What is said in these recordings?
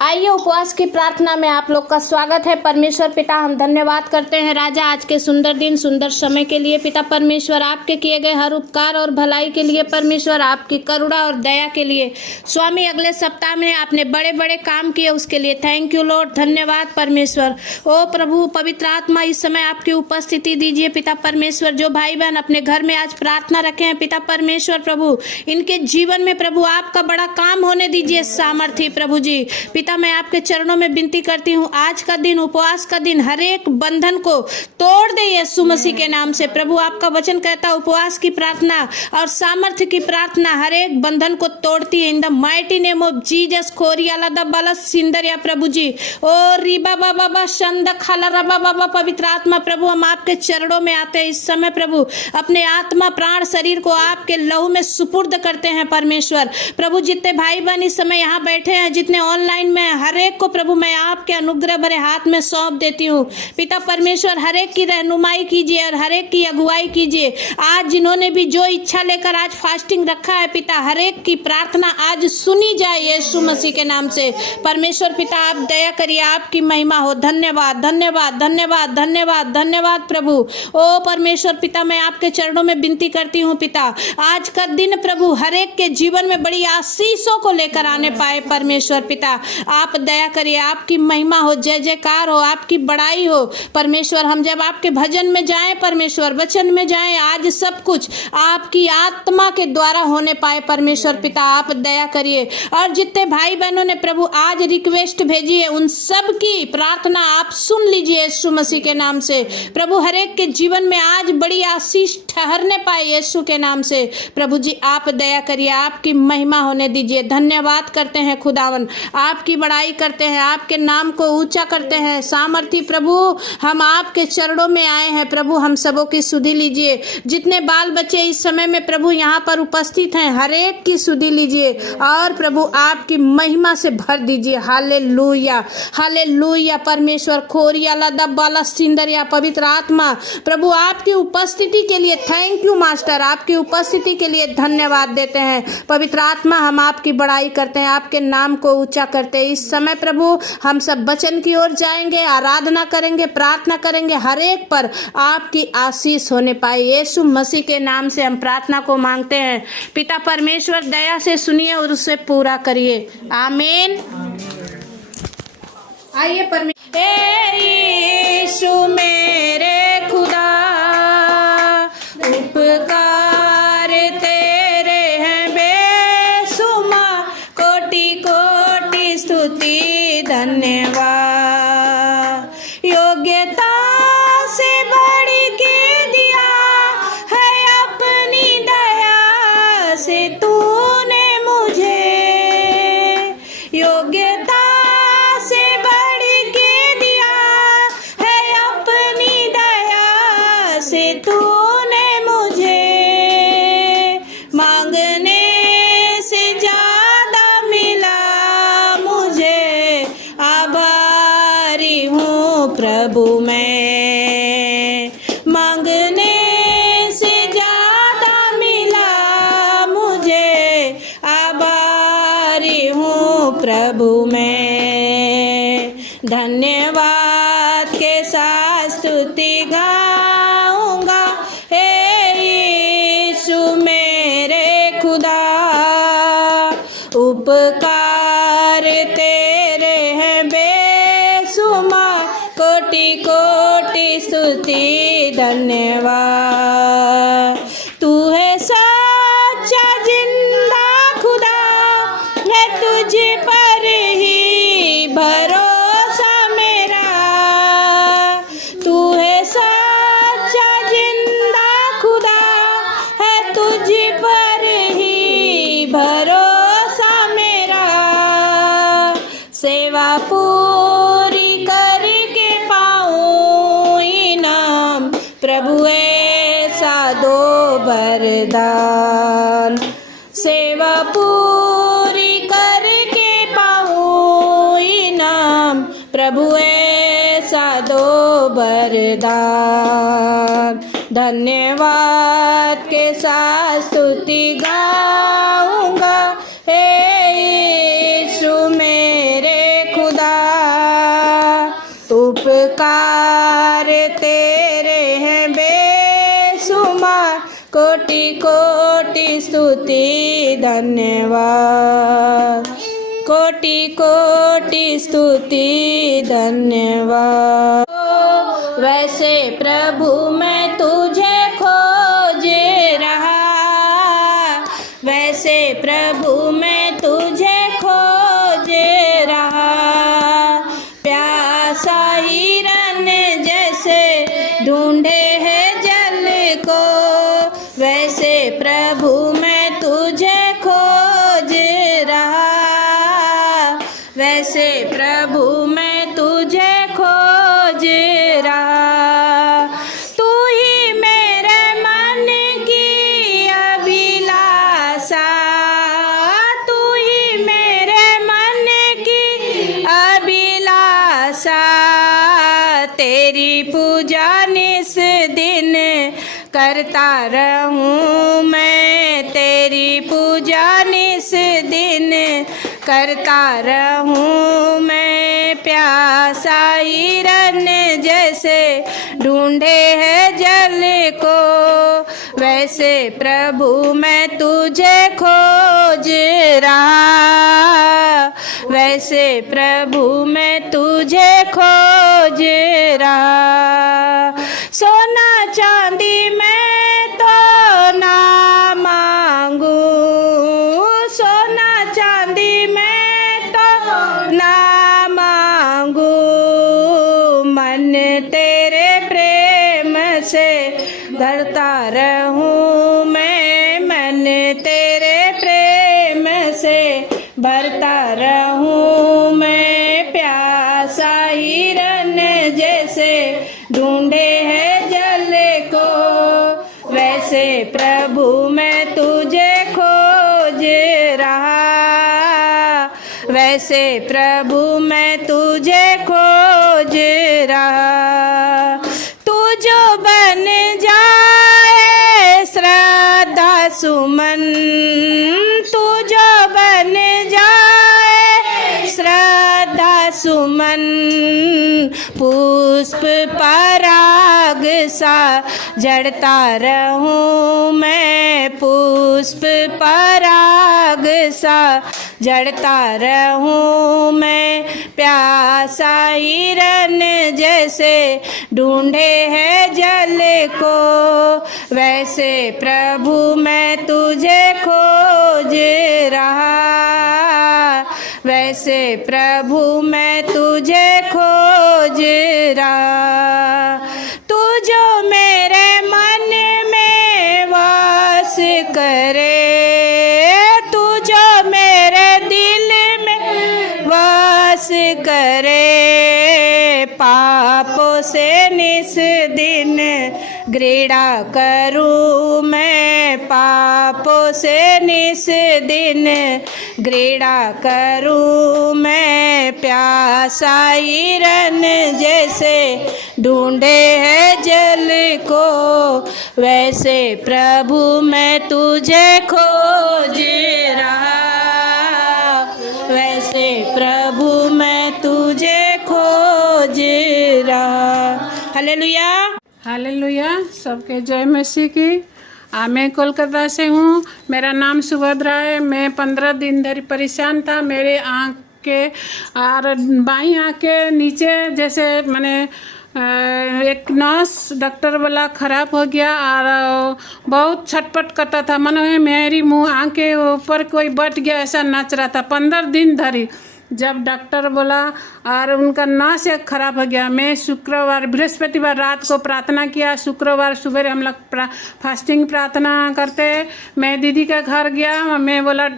आइए उपवास की प्रार्थना में आप लोग का स्वागत है। परमेश्वर पिता, हम धन्यवाद करते हैं राजा आज के सुंदर दिन सुंदर समय के लिए। पिता परमेश्वर, आपके किए गए हर उपकार और भलाई के लिए, परमेश्वर आपकी करुणा और दया के लिए। स्वामी, अगले सप्ताह में आपने बड़े बड़े काम किए, उसके लिए थैंक यू लॉर्ड, धन्यवाद परमेश्वर। ओ प्रभु पवित्र आत्मा, इस समय आपकी उपस्थिति दीजिए पिता परमेश्वर। जो भाई बहन अपने घर में आज प्रार्थना रखे हैं पिता परमेश्वर, प्रभु इनके जीवन में प्रभु आपका बड़ा काम होने दीजिए सामर्थ्य प्रभु जी। पिता, मैं आपके चरणों में विनती करती हूँ, आज का दिन उपवास का दिन हर एक बंधन को तोड़ दे यीशु मसीह के नाम से। प्रभु आपका वचन कहता है उपवास की प्रार्थना और सामर्थ्य की प्रार्थना हर एक बंधन को तोड़ती है। In the mighty name of Jesus खोरियाला द बलस सिंदरिया प्रभु जी। ओ रिबा बाबा शंद खाला रबा बाबा, पवित्र आत्मा प्रभु हम आपके चरणों में आते हैं इस समय प्रभु, अपने आत्मा प्राण शरीर को आपके लहू में सुपुर्द करते हैं परमेश्वर। प्रभु जितने भाई बहन इस समय यहाँ बैठे हैं, जितने ऑनलाइन में, हर एक को प्रभु मैं आपके अनुग्रह भरे हाथ में सौंप देती हूँ पिता परमेश्वर। हर एक की रहनुमाई कीजिए और हर एक की अगुवाई कीजिए। आज जिन्होंने भी जो इच्छा लेकर आज फास्टिंग रखा है पिता, हर एक की प्रार्थना आज सुनी जाए यीशु मसीह के नाम से। परमेश्वर पिता आप दया करिए, आपकी महिमा हो। धन्यवाद धन्यवाद धन्यवाद धन्यवाद धन्यवाद प्रभु। ओ परमेश्वर पिता, मैं आपके चरणों में विनती करती हूँ पिता, आज का दिन प्रभु हर एक के जीवन में बड़ी आशीषों को लेकर आने पाए परमेश्वर पिता। आप दया करिए, आपकी महिमा हो, जय जयकार हो, आपकी बड़ाई हो परमेश्वर। हम जब आपके भजन में जाएं परमेश्वर, वचन में जाएं, आज सब कुछ आपकी आत्मा के द्वारा होने पाए परमेश्वर पिता। आप दया करिए। और जितने भाई बहनों ने प्रभु आज रिक्वेस्ट भेजी है, उन सब की प्रार्थना आप सुन लीजिए यीशु मसीह के नाम से। प्रभु हर एक के जीवन में आज बड़ी आशीष ठहरने पाए यीशु के नाम से। प्रभु जी आप दया करिए, आपकी महिमा होने दीजिए। धन्यवाद करते हैं खुदावन, आपकी बड़ाई करते हैं, आपके नाम को ऊंचा करते हैं। सामर्थी प्रभु हम आपके चरणों में आए हैं प्रभु, हम सबों की सुधि लीजिए। जितने बाल बच्चे इस समय में प्रभु यहाँ पर उपस्थित हैं, हर एक की सुधि लीजिए और प्रभु आपकी महिमा से भर दीजिए। हालेलुया हालेलुया परमेश्वर। खोरिया लदा बाला सिंदरिया, पवित्र आत्मा प्रभु आपकी उपस्थिति के लिए थैंक यू मास्टर, आपकी उपस्थिति के लिए धन्यवाद देते हैं। पवित्र आत्मा हम आपकी बड़ाई करते हैं, आपके नाम को ऊंचा करते हैं। इस समय प्रभु हम सब वचन की ओर जाएंगे, आराधना करेंगे, प्रार्थना करेंगे, हर एक पर आपकी आशीष होने पाए यीशु मसीह के नाम से हम प्रार्थना को मांगते हैं पिता परमेश्वर। दया से सुनिए और उसे पूरा करिए, आमीन। आइए परमेश्वर। यीशु मेरे खुदा, उपकार तेरे हैं बेशुमार, कोटि कोटि स्तुति धन्यवाद। योग्यता से बढ़ के दिया है अपनी दया से तूने मुझे, योग्यता से बढ़ के दिया है अपनी दया से तूने मुझे, मांगने से ज्यादा मिला मुझे, आभारी हूँ प्रभु मैं। मांगने से ज्यादा मिला मुझे, आभारी हूँ प्रभु मैं। धन्यवाद के साथ स्तुति गाऊंगा, हे यीशु मेरे खुदा, उपकार तेरे हैं बेशुमार, कोटि कोटि स्तुति धन्यवाद। तू है सच्चा जिंदा खुदा, है तुझ पर ही भरोसा मेरा। तू है सच्चा जिंदा खुदा, है तुझ पर ही भरोसा मेरा। सेवा पूरी करके पाऊं इनाम, प्रभु ऐसा दो वरदान। सेवा पूरी करके पाऊं इनाम, प्रभु ऐसा दो वरदान। धन्यवाद के साथ स्तुति गाऊंगा, हे यीशु मेरे उपकार तेरे हैं बेशुमार, कोटि कोटि स्तुति धन्यवाद, कोटि कोटि स्तुति धन्यवाद। वैसे प्रभु मैं तुझे खोज रहा, वैसे प्रभु मैं तुझे खोज रहा, प्यासा हिरन जैसे ढूंढे है जल को, वैसे प्रभु मैं तुझे खोज रहा, वैसे प्रभु मैं तुझे खोज रहा। तू ही मेरे मन की अभिलाषा, तू ही मेरे मन की अभिलाषा, तेरी पूजा निस दिन करता रहूं मैं, तेरी पूजा निस दिन करता रहूं मैं, प्यासा हिरन जैसे ढूंढे है जल को, वैसे प्रभु मैं तुझे खोज रहा, वैसे प्रभु मैं तुझे खोज रहा। सोना चांदी मैं तो ना मांगू, सोना चांदी मैं तो ना मांगू, मन तेरे प्रेम से धरता रहूं मैं, मन तेरे प्रेम से भरता रहूं मैं, प्यासा हिरन जैसे ढूंढे है जल को, वैसे प्रभु मैं तुझे खोज रहा, वैसे प्रभु मैं तुझे खोज रहा। तू जो बन जाए श्रद्धा सुमन, तू जो बन जाए श्रद्धा सुमन, पुष्प पराग सा जड़ता रहूं मैं, पुष्प पराग सा जड़ता रहूं मैं, प्यासा हिरन जैसे ढूंढे है जल को, वैसे प्रभु मैं तुझे खोज रहा, वैसे प्रभु मैं तुझे खोज रहा। तू जो मेरे मन में वास करे, तू जो मेरे दिल में वास करे, पापों से निस दिन घृणा करूं मैं, पापों से निस दिन घृणा करूं मैं, प्यासा हिरन जैसे ढूंढे है जल को, वैसे प्रभु मैं तुझे खोज रहा, वैसे प्रभु मैं तुझे खोज रहा। Hallelujah, hallelujah. सबके जय मसीह की। मैं कोलकाता से हूँ। मेरा नाम सुभद्रा है। मैं 15 दिन धरि परेशान था। मेरे आँख के और बाईं आँख के नीचे जैसे मैंने एक नस डॉक्टर वाला ख़राब हो गया और बहुत छटपट करता था, मानो मेरी मुँह आँख के ऊपर कोई बट गया ऐसा नाच रहा था 15 दिन धरि। जब डॉक्टर बोला और उनका नस एक खराब हो गया। मैं शुक्रवार बृहस्पतिवार रात को प्रार्थना किया, शुक्रवार सुबह हम लोग फास्टिंग प्रार्थना करते। मैं दीदी का घर गया, मैं बोला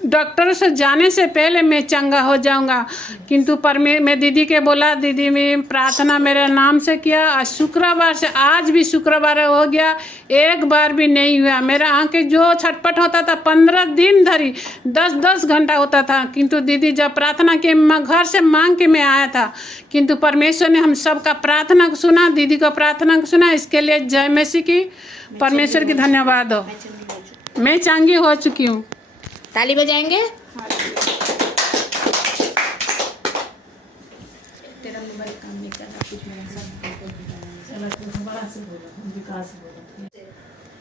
डॉक्टर से जाने से पहले मैं चंगा हो जाऊंगा, किंतु पर मैं दीदी के बोला, दीदी मैं प्रार्थना मेरे नाम से किया और शुक्रवार से आज भी शुक्रवार हो गया, एक बार भी नहीं हुआ। मेरा आंखें जो छटपट होता था 15 दिन धरी 10-10 घंटा होता था, किंतु दीदी जब प्रार्थना के घर से मांग के मैं आया था, किंतु परमेश्वर ने हम सबका प्रार्थना को सुना, दीदी का प्रार्थना को सुना। इसके लिए जय मसीह की, परमेश्वर की धन्यवाद हो। मैं चंगी हो चुकी हूँ। ताली बजाएंगे। तेरा मोबाइल काम नहीं कर रहा।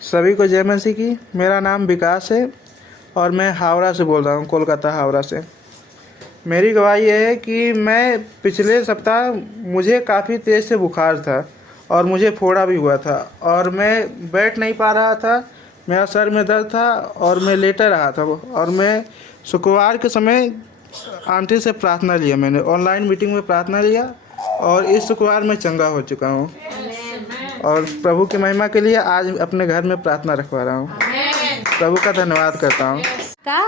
सभी को जय मसीह की। मेरा नाम विकास है और मैं हावड़ा से बोल रहा हूँ, कोलकाता हावड़ा से। मेरी गवाही ये है कि मैं पिछले सप्ताह मुझे काफ़ी तेज़ से बुखार था और मुझे फोड़ा भी हुआ था और मैं बैठ नहीं पा रहा था, मेरा सर में दर्द था और मैं लेटा रहा था। और मैं शुक्रवार के समय आंटी से प्रार्थना लिया, मैंने ऑनलाइन मीटिंग में प्रार्थना लिया और इस शुक्रवार मैं चंगा हो चुका हूँ और प्रभु की महिमा के लिए आज अपने घर में प्रार्थना रखवा रहा हूँ। प्रभु का धन्यवाद करता हूँ। का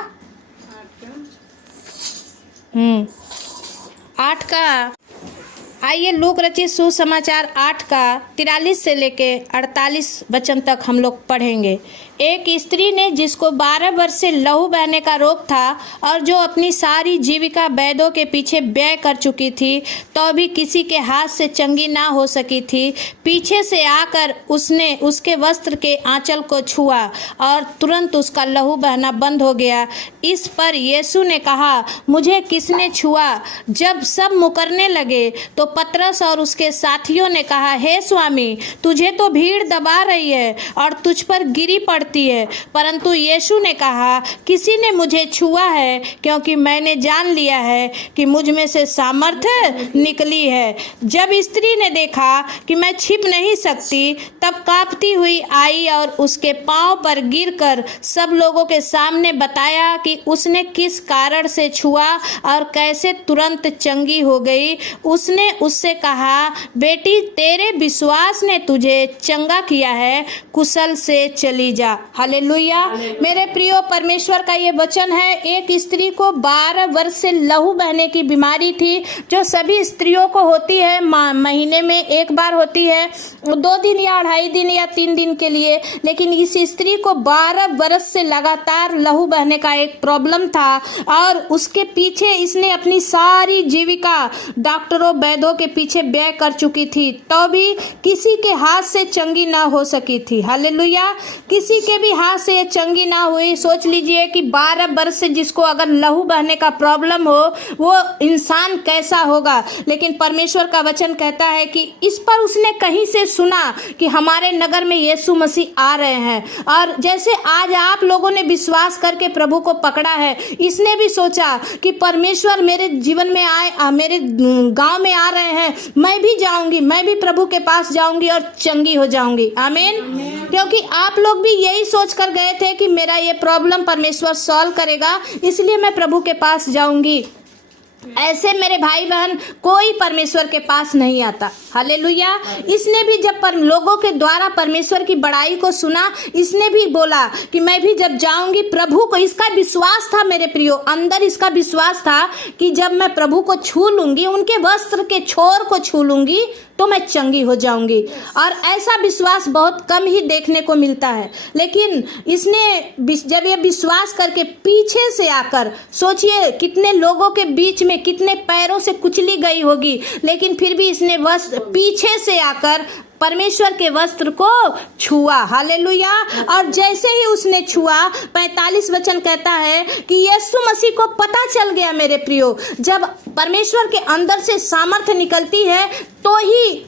8 का आइए लोक रचित सुसमाचार 8 का 43 से लेके 48 वचन तक हम लोग पढ़ेंगे। एक स्त्री ने जिसको 12 वर्ष से लहू बहने का रोग था और जो अपनी सारी जीविका वैद्यों के पीछे व्यय कर चुकी थी तो भी किसी के हाथ से चंगी ना हो सकी थी, पीछे से आकर उसने उसके वस्त्र के आंचल को छुआ और तुरंत उसका लहू बहना बंद हो गया। इस पर यीशु ने कहा, मुझे किसने छुआ? जब सब मुकरने लगे तो पतरस और उसके साथियों ने कहा, हे स्वामी, तुझे तो भीड़ दबा रही है और तुझ पर गिरी पड़ती है। परंतु यीशु ने कहा, किसी ने मुझे छुआ है क्योंकि मैंने जान लिया है कि मुझ में से सामर्थ्य निकली है। जब स्त्री ने देखा कि मैं छिप नहीं सकती, तब कांपती हुई आई और उसके पांव पर गिरकर सब लोगों के सामने बताया कि उसने किस कारण से छुआ और कैसे तुरंत चंगी हो गई। उसने उससे कहा, बेटी, तेरे विश्वास ने तुझे चंगा किया है, कुशल से चली जा। हालेलुया। मेरे प्रियो, परमेश्वर का ये वचन है। एक स्त्री को 12 वर्ष से लहू बहने की बीमारी थी, जो सभी स्त्रियों को होती है, महीने में एक बार होती है, 2 दिन या 2.5 दिन या 3 दिन के लिए। लेकिन इस स्त्री को 12 वर्ष से लगातार लहू बहने का एक प्रॉब्लम था और उसके पीछे इसने अपनी सारी जीविका डॉक्टरों वैद्यों के पीछे व्यय कर चुकी थी, तो भी किसी के हाथ से चंगी ना हो सकी थी। हालेलुया। किसी के भी हाथ से चंगी ना हुई। सोच लीजिए कि 12 वर्ष से जिसको अगर लहू बहने का प्रॉब्लम हो, वो इंसान कैसा होगा। लेकिन परमेश्वर का वचन कहता है कि इस पर उसने कहीं से सुना कि हमारे नगर में यीशु मसीह आ रहे हैं, और जैसे आज आप लोगों ने विश्वास करके प्रभु को पकड़ा है, इसने भी सोचा कि परमेश्वर मेरे जीवन में आए, मेरे गांव में आ रहे हैं, मैं भी जाऊंगी, मैं भी प्रभु के पास जाऊंगी और चंगी हो जाऊंगी। आमीन। क्योंकि आप लोग भी यही सोच कर गए थे कि मेरा ये प्रॉब्लम परमेश्वर सॉल्व करेगा, इसलिए मैं प्रभु के पास जाऊंगी। ऐसे मेरे भाई बहन, कोई परमेश्वर के पास नहीं आता। हालेलुया। इसने भी जब लोगों के द्वारा परमेश्वर की बड़ाई को सुना, इसने भी बोला कि मैं भी जब जाऊंगी प्रभु को, इसका विश्वास था मेरे प्रियो, अंदर इसका विश्वास था कि जब मैं प्रभु को छू लूंगी, उनके वस्त्र के छोर को छू लूंगी, तो मैं चंगी हो जाऊंगी। और ऐसा विश्वास बहुत कम ही देखने को मिलता है। लेकिन इसने जब ये विश्वास करके पीछे से आकर, सोचिए कितने लोगों के बीच में, कितने पैरों से कुचली गई होगी, लेकिन फिर भी इसने पीछे से आकर परमेश्वर के वस्त्र को छुआ। हालेलुया। और जैसे ही उसने छुआ, 45 वचन कहता है कि यीशु मसीह को पता चल गया मेरे प्रियो, जब परमेश्वर के अंदर से सामर्थ्य निकलती है तो ही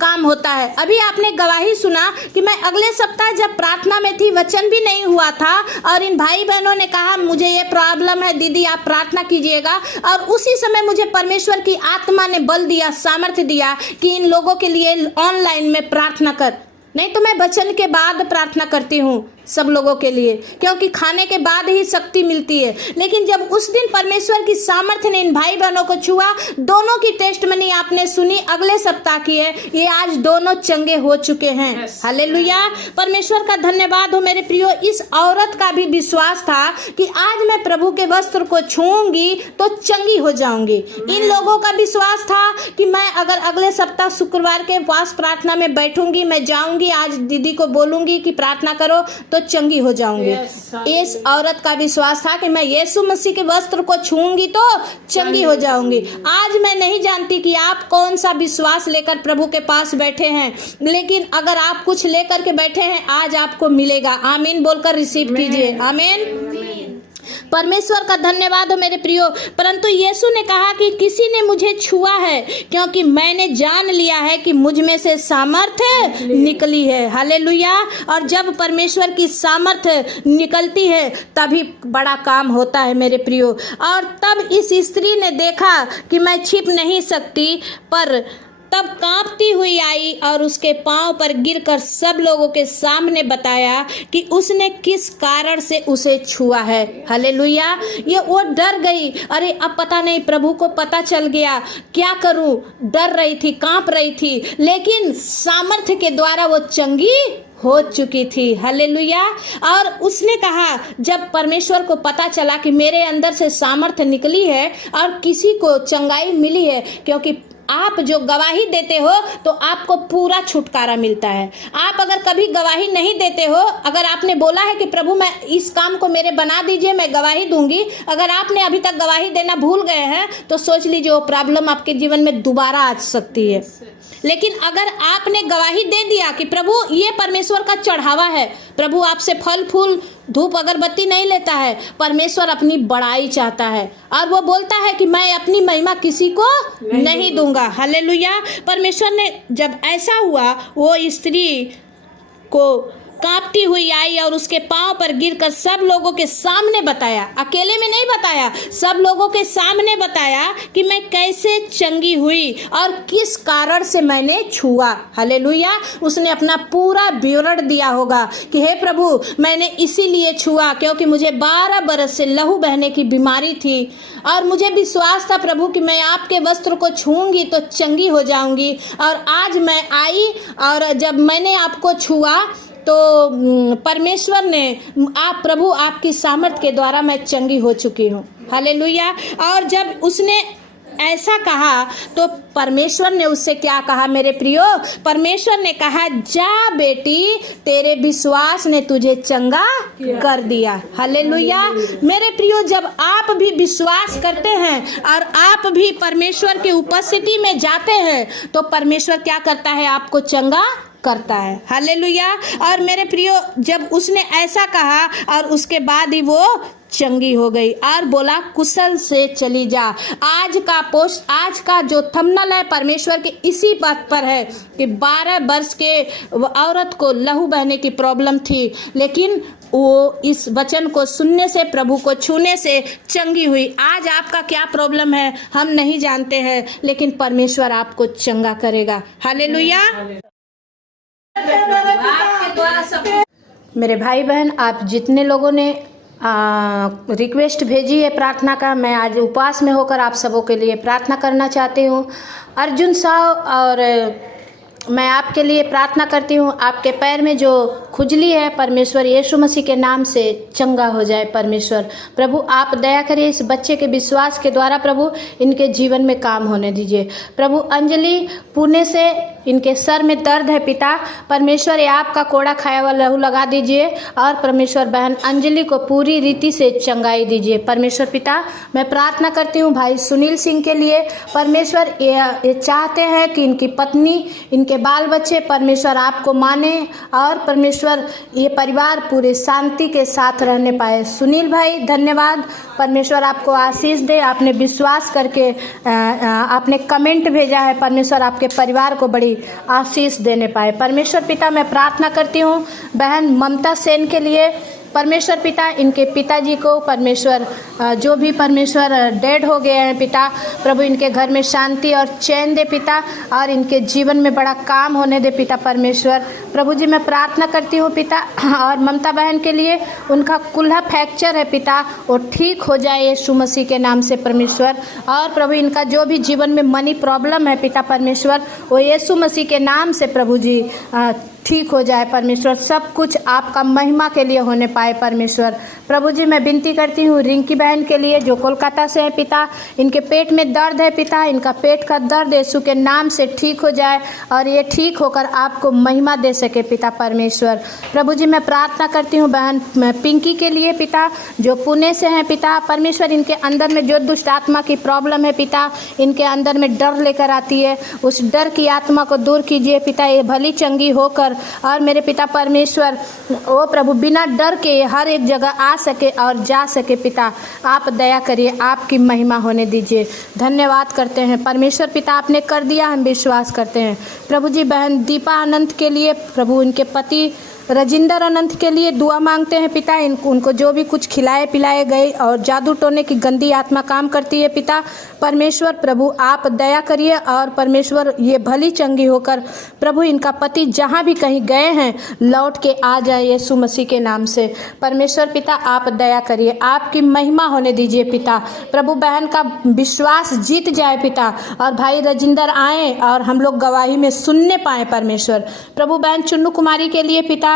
काम होता है। अभी आपने गवाही सुना कि मैं अगले सप्ताह जब प्रार्थना में थी, वचन भी नहीं हुआ था और इन भाई बहनों ने कहा मुझे ये प्रॉब्लम है दीदी, आप प्रार्थना कीजिएगा, और उसी समय मुझे परमेश्वर की आत्मा ने बल दिया, सामर्थ्य दिया कि इन लोगों के लिए ऑनलाइन में प्रार्थना कर। नहीं तो मैं वचन के बाद प्रार्थना करती हूँ सब लोगों के लिए, क्योंकि खाने के बाद ही शक्ति मिलती है। लेकिन जब उस दिन परमेश्वर की सामर्थ्य ने इन भाई बहनों को छुआ, दोनों की टेस्टमनी आपने सुनी, अगले सप्ताह की है, ये आज दोनों चंगे हो चुके हैं। हालेलुया। परमेश्वर का धन्यवाद हो मेरे प्रियो। इस औरत का भी विश्वास था कि आज मैं प्रभु के वस्त्र को छूऊंगी तो चंगी हो जाऊंगी। इन लोगों का विश्वास था कि मैं अगर अगले सप्ताह शुक्रवार के उपवास प्रार्थना में बैठूंगी, मैं जाऊंगी, आज दीदी को बोलूंगी कि प्रार्थना करो तो चंगी हो जाऊंगी। इस औरत का विश्वास था कि मैं यीशु मसीह के वस्त्र को छूऊंगी तो चंगी हो जाऊंगी। आज मैं नहीं जानती कि आप कौन सा विश्वास लेकर प्रभु के पास बैठे हैं, लेकिन अगर आप कुछ लेकर के बैठे हैं, आज आपको मिलेगा। आमीन बोलकर रिसीव कीजिए। आमीन। परमेश्वर का धन्यवाद हो मेरे प्रियो। परंतु यीशु ने कहा कि किसी ने मुझे छुआ है क्योंकि मैंने जान लिया है कि मुझ में से सामर्थ्य निकली है। हालेलुया। और जब परमेश्वर की सामर्थ्य निकलती है तभी बड़ा काम होता है मेरे प्रियो। और तब इस स्त्री ने देखा कि मैं छिप नहीं सकती, पर तब कांपती हुई आई और उसके पांव पर गिरकर सब लोगों के सामने बताया कि उसने किस कारण से उसे छुआ है। हालेलुया। ये वो डर गई, अरे अब पता नहीं, प्रभु को पता चल गया, क्या करूं। डर रही थी, कांप रही थी, लेकिन सामर्थ्य के द्वारा वो चंगी हो चुकी थी। हालेलुया। और उसने कहा, जब परमेश्वर को पता चला कि मेरे अंदर से सामर्थ्य निकली है और किसी को चंगाई मिली है, क्योंकि आप जो गवाही देते हो तो आपको पूरा छुटकारा मिलता है। आप अगर कभी गवाही नहीं देते हो, अगर आपने बोला है कि प्रभु मैं इस काम को मेरे बना दीजिए, मैं गवाही दूंगी, अगर आपने अभी तक गवाही देना भूल गए हैं तो सोच लीजिए वो प्रॉब्लम आपके जीवन में दोबारा आ सकती है। लेकिन अगर आपने गवाही दे दिया कि प्रभु ये परमेश्वर का चढ़ावा है, प्रभु आपसे फल फूल धूप अगरबत्ती नहीं लेता है, परमेश्वर अपनी बड़ाई चाहता है और वो बोलता है कि मैं अपनी महिमा किसी को नहीं दूंगा। हालेलुया। परमेश्वर ने जब ऐसा हुआ, वो स्त्री को कांपती हुई आई और उसके पांव पर गिरकर सब लोगों के सामने बताया, अकेले में नहीं बताया, सब लोगों के सामने बताया कि मैं कैसे चंगी हुई और किस कारण से मैंने छुआ। हालेलुया। उसने अपना पूरा विवरण दिया होगा कि हे प्रभु मैंने इसीलिए छुआ क्योंकि मुझे 12 बरस से लहू बहने की बीमारी थी और मुझे विश्वास था प्रभु कि मैं आपके वस्त्र को छूऊंगी तो चंगी हो जाऊंगी। और आज मैं आई और जब मैंने आपको छुआ तो परमेश्वर ने, आप प्रभु आपकी सामर्थ के द्वारा मैं चंगी हो चुकी हूँ। हालेलुया। और जब उसने ऐसा कहा तो परमेश्वर ने उससे क्या कहा मेरे प्रियो? परमेश्वर ने कहा, जा बेटी, तेरे विश्वास ने तुझे चंगा कर दिया। हालेलुया। मेरे प्रियो, जब आप भी विश्वास करते हैं और आप भी परमेश्वर की उपस्थिति में जाते हैं तो परमेश्वर क्या करता है? आपको चंगा करता है। हालेलुया। और मेरे प्रियो, जब उसने ऐसा कहा और उसके बाद ही वो चंगी हो गई और बोला, कुशल से चली जा। आज का पोस्ट, आज का जो थंबनेल है परमेश्वर के इसी बात पर है कि 12 वर्ष के औरत को लहू बहने की प्रॉब्लम थी, लेकिन वो इस वचन को सुनने से, प्रभु को छूने से चंगी हुई। आज आपका क्या प्रॉब्लम है हम नहीं जानते हैं, लेकिन परमेश्वर आपको चंगा करेगा। हालेलुया। मेरे भाई बहन, आप जितने लोगों ने रिक्वेस्ट भेजी है प्रार्थना का, मैं आज उपवास में होकर आप सबों के लिए प्रार्थना करना चाहती हूँ। अर्जुन साहब, और मैं आपके लिए प्रार्थना करती हूँ, आपके पैर में जो खुजली है परमेश्वर यीशु मसीह के नाम से चंगा हो जाए। परमेश्वर प्रभु आप दया करिए, इस बच्चे के विश्वास के द्वारा प्रभु इनके जीवन में काम होने दीजिए। प्रभु अंजलि पुणे से, इनके सर में दर्द है पिता, परमेश्वर ये आपका कोड़ा खाया हुआ लहू लगा दीजिए और परमेश्वर बहन अंजलि को पूरी रीति से चंगाई दीजिए। परमेश्वर पिता, मैं प्रार्थना करती हूँ भाई सुनील सिंह के लिए। परमेश्वर ये चाहते हैं कि इनकी पत्नी, इनके बाल बच्चे परमेश्वर आपको माने और परमेश्वर ये परिवार पूरे शांति के साथ रहने पाए। सुनील भाई धन्यवाद, परमेश्वर आपको आशीष दे। आपने विश्वास करके आपने कमेंट भेजा है, परमेश्वर आपके परिवार को बड़ी आशीष देने पाए। परमेश्वर पिता, मैं प्रार्थना करती हूँ बहन ममता सेन के लिए। परमेश्वर पिता, इनके पिताजी को परमेश्वर जो भी परमेश्वर डेड हो गए हैं पिता, प्रभु इनके घर में शांति और चैन दे पिता, और इनके जीवन में बड़ा काम होने दे पिता। परमेश्वर प्रभु जी, मैं प्रार्थना करती हूँ पिता, और ममता बहन के लिए, उनका कुल्हा फ्रैक्चर है पिता, वो ठीक हो जाए यीशु मसीह के नाम से परमेश्वर। और प्रभु इनका जो भी जीवन में मनी प्रॉब्लम है पिता परमेश्वर, वो यीशु मसीह के नाम से प्रभु जी ठीक हो जाए परमेश्वर। सब कुछ आपका महिमा के लिए होने पाए परमेश्वर। प्रभु जी, मैं विनती करती हूँ रिंकी बहन के लिए जो कोलकाता से है पिता, इनके पेट में दर्द है पिता, इनका पेट का दर्द यीशु के नाम से ठीक हो जाए और ये ठीक होकर आपको महिमा दे सके पिता परमेश्वर। प्रभु जी मैं प्रार्थना करती हूँ बहन पिंकी के लिए पिता, जो पुणे से हैं पिता परमेश्वर, इनके अंदर में जो दुष्ट आत्मा की प्रॉब्लम है पिता, इनके अंदर में डर लेकर आती है, उस डर की आत्मा को दूर कीजिए पिता, ये भली चंगी होकर और मेरे पिता परमेश्वर ओ प्रभु बिना डर के हर एक जगह आ सके और जा सके पिता। आप दया करिए, आपकी महिमा होने दीजिए। धन्यवाद करते हैं परमेश्वर पिता, आपने कर दिया, हम विश्वास करते हैं। प्रभु जी बहन दीपा अनंत के लिए प्रभु, उनके पति राजिंदर अनंत के लिए दुआ मांगते हैं पिता। उनको जो भी कुछ खिलाए पिलाए गए और जादू टोने की गंदी आत्मा काम करती है पिता परमेश्वर, प्रभु आप दया करिए और परमेश्वर ये भली चंगी होकर प्रभु इनका पति जहाँ भी कहीं गए हैं लौट के आ जाए यीशु मसीह के नाम से। परमेश्वर पिता आप दया करिए, आपकी महिमा होने दीजिए पिता। प्रभु बहन का विश्वास जीत जाए पिता और भाई राजिंदर आए और हम लोग गवाही में सुनने पाए परमेश्वर। प्रभु बहन चुन्नू कुमारी के लिए पिता,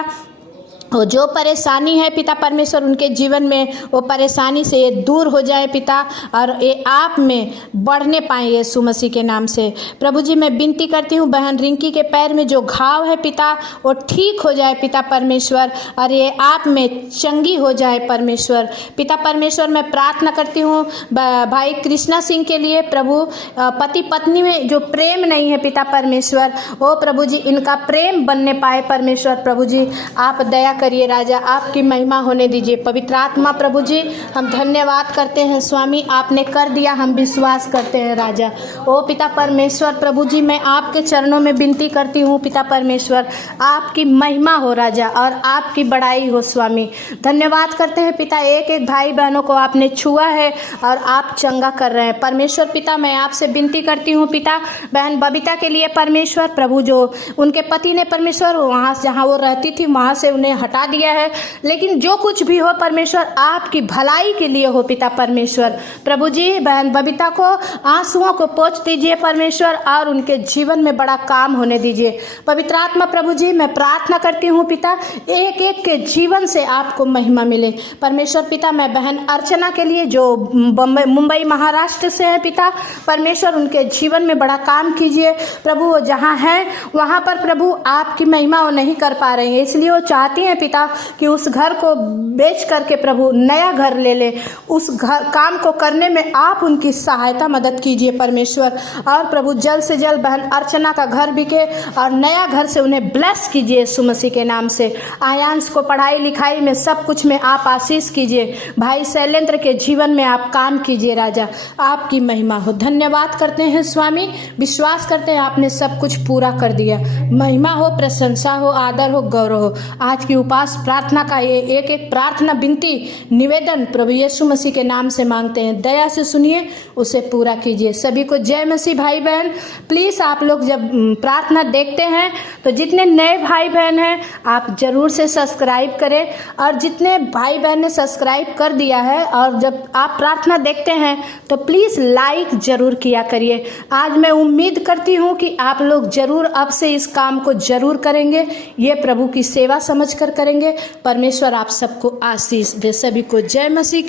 वो जो परेशानी है पिता परमेश्वर उनके जीवन में, वो परेशानी से ये दूर हो जाए पिता और ये आप में बढ़ने पाए यीशु मसीह के नाम से। प्रभु जी मैं विनती करती हूँ बहन रिंकी के पैर में जो घाव है पिता वो ठीक हो जाए पिता परमेश्वर और ये आप में चंगी हो जाए परमेश्वर। पिता परमेश्वर मैं प्रार्थना करती हूँ भाई कृष्णा सिंह के लिए प्रभु, पति पत्नी में जो प्रेम नहीं है पिता परमेश्वर, ओ प्रभु जी इनका प्रेम बनने पाए परमेश्वर। प्रभु जी आप दया करिए राजा, आपकी महिमा होने दीजिए। पवित्र आत्मा प्रभु जी हम धन्यवाद करते हैं स्वामी, आपने कर दिया, हम विश्वास करते हैं राजा। ओ पिता परमेश्वर प्रभु जी मैं आपके चरणों में विनती करती हूँ पिता परमेश्वर, आपकी महिमा हो राजा और आपकी बड़ाई हो स्वामी। धन्यवाद करते हैं पिता, एक एक भाई बहनों को आपने छुआ है और आप चंगा कर रहे हैं परमेश्वर। पिता मैं आपसे विनती करती हूँ पिता बहन बबीता के लिए परमेश्वर प्रभु, जो उनके पति ने परमेश्वर वहाँ जहाँ वो रहती थी वहाँ से उन्हें हटा दिया है, लेकिन जो कुछ भी हो परमेश्वर आपकी भलाई के लिए हो पिता परमेश्वर। प्रभु जी बहन बबीता को आंसुओं को पोंछ दीजिए परमेश्वर और उनके जीवन में बड़ा काम होने दीजिए। पवित्र आत्मा प्रभु जी मैं प्रार्थना करती हूँ पिता, एक एक के जीवन से आपको महिमा मिले परमेश्वर। पिता मैं बहन अर्चना के लिए जो मुंबई महाराष्ट्र से है पिता परमेश्वर, उनके जीवन में बड़ा काम कीजिए प्रभु। वो जहाँ हैं वहाँ पर प्रभु आपकी महिमा वो नहीं कर पा रही है, इसलिए वो चाहती हैं पिता कि उस घर को बेच करके प्रभु नया घर ले ले। उस घर काम को करने में आप उनकी सहायता मदद कीजिए परमेश्वर। और प्रभु जल्द से जल्द बहन अर्चना का घर बिके और नया घर से उन्हें ब्लेस कीजिए यीशु मसीह के नाम से। आयांश को पढ़ाई लिखाई में सब कुछ में आप आशीष कीजिए। भाई शैलेंद्र के जीवन में आप काम कीजिए राजा, आपकी महिमा हो। धन्यवाद करते हैं स्वामी, विश्वास करते हैं आपने सब कुछ पूरा कर दिया। महिमा हो, प्रशंसा हो, आदर हो, गौरव हो। आज की उपास प्रार्थना का ये एक एक प्रार्थना विनती निवेदन प्रभु यीशु मसीह के नाम से मांगते हैं, दया से सुनिए, उसे पूरा कीजिए। सभी को जय मसीह। भाई बहन प्लीज़ आप लोग जब प्रार्थना देखते हैं तो जितने नए भाई बहन हैं आप जरूर से सब्सक्राइब करें, और जितने भाई बहन ने सब्सक्राइब कर दिया है और जब आप प्रार्थना देखते हैं तो प्लीज़ लाइक ज़रूर किया करिए। आज मैं उम्मीद करती हूँ कि आप लोग ज़रूर अब से इस काम को ज़रूर करेंगे, ये प्रभु की सेवा समझ कर करेंगे। परमेश्वर आप सबको आशीष दे। सभी को जय मसीह।